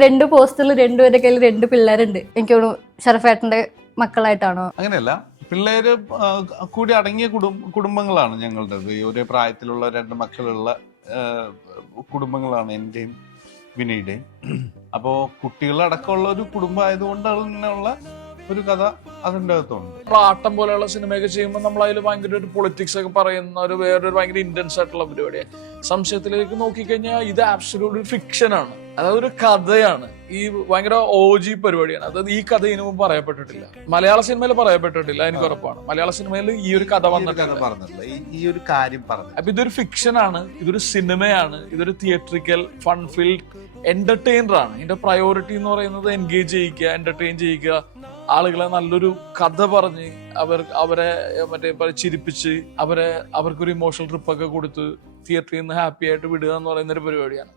2 പോസ്റ്ററിൽ 2 പേരുടെ കയ്യിൽ 2 പിള്ളേരുണ്ട്. എനിക്ക് തോന്നുന്നു ഷറഫേട്ടന്റെ മക്കളായിട്ടാണോ? അങ്ങനെയല്ല, പിള്ളേര് കൂടി അടങ്ങിയ കുടുംബങ്ങളാണ് ഞങ്ങളുടേത്. ഈ ഒരേ പ്രായത്തിലുള്ള 2 മക്കളുള്ള കുടുംബങ്ങളാണ് എന്റെയും വിനയുടെയും. അപ്പോ കുട്ടികളടക്കമുള്ള ഒരു കുടുംബം ആയതുകൊണ്ട് അങ്ങനെയുള്ള ഒരു കഥ അതിൻ്റെ അകത്തുണ്ട്. നമ്മൾ ആട്ടം പോലെയുള്ള സിനിമയൊക്കെ ചെയ്യുമ്പോൾ നമ്മൾ അതിൽ ഭയങ്കര ഒരു പൊളിറ്റിക്സ് ഒക്കെ പറയുന്ന ഒരു വേറൊരു ഭയങ്കര ഇന്റൻസ് ആയിട്ടുള്ള പരിപാടിയാണ്. സംശയത്തിലേക്ക് നോക്കിക്കഴിഞ്ഞാൽ ഇത് ആബ്സല്യൂട്ട് ഫിക്ഷൻ ആണ്. അതായത് ഒരു കഥയാണ്. ഈ ഭയങ്കര OG പരിപാടിയാണ്. അതായത് ഈ കഥ ഇതിനു മുമ്പ് പറയപ്പെട്ടിട്ടില്ല, മലയാള സിനിമയിൽ പറയപ്പെട്ടിട്ടില്ല. എനിക്ക് ഉറപ്പാണ് മലയാള സിനിമയിൽ ഈ ഒരു കഥ പറഞ്ഞിട്ടില്ല, ഈ ഒരു കാര്യം പറഞ്ഞു. അപ്പൊ ഇതൊരു ഫിക്ഷൻ ആണ്, ഇതൊരു സിനിമയാണ്, ഇതൊരു തിയേറ്ററിക്കൽ ഫൺ ഫിൽഡ് എന്റർടൈനർ ആണ്. ഇതിന്റെ പ്രയോറിറ്റി എന്ന് പറയുന്നത് എൻഗേജ് ചെയ്യിക്കുക, എന്റർടൈൻ ചെയ്യിക്കുക, ആളുകളെ നല്ലൊരു കഥ പറഞ്ഞ് അവരെ ചിരിപ്പിച്ച് അവർക്കൊരു ഇമോഷണൽ ട്രിപ്പൊക്കെ കൊടുത്ത് തിയേറ്ററിൽ നിന്ന് ഹാപ്പി ആയിട്ട് വിടുക എന്ന് പറയുന്ന ഒരു പരിപാടിയാണ്.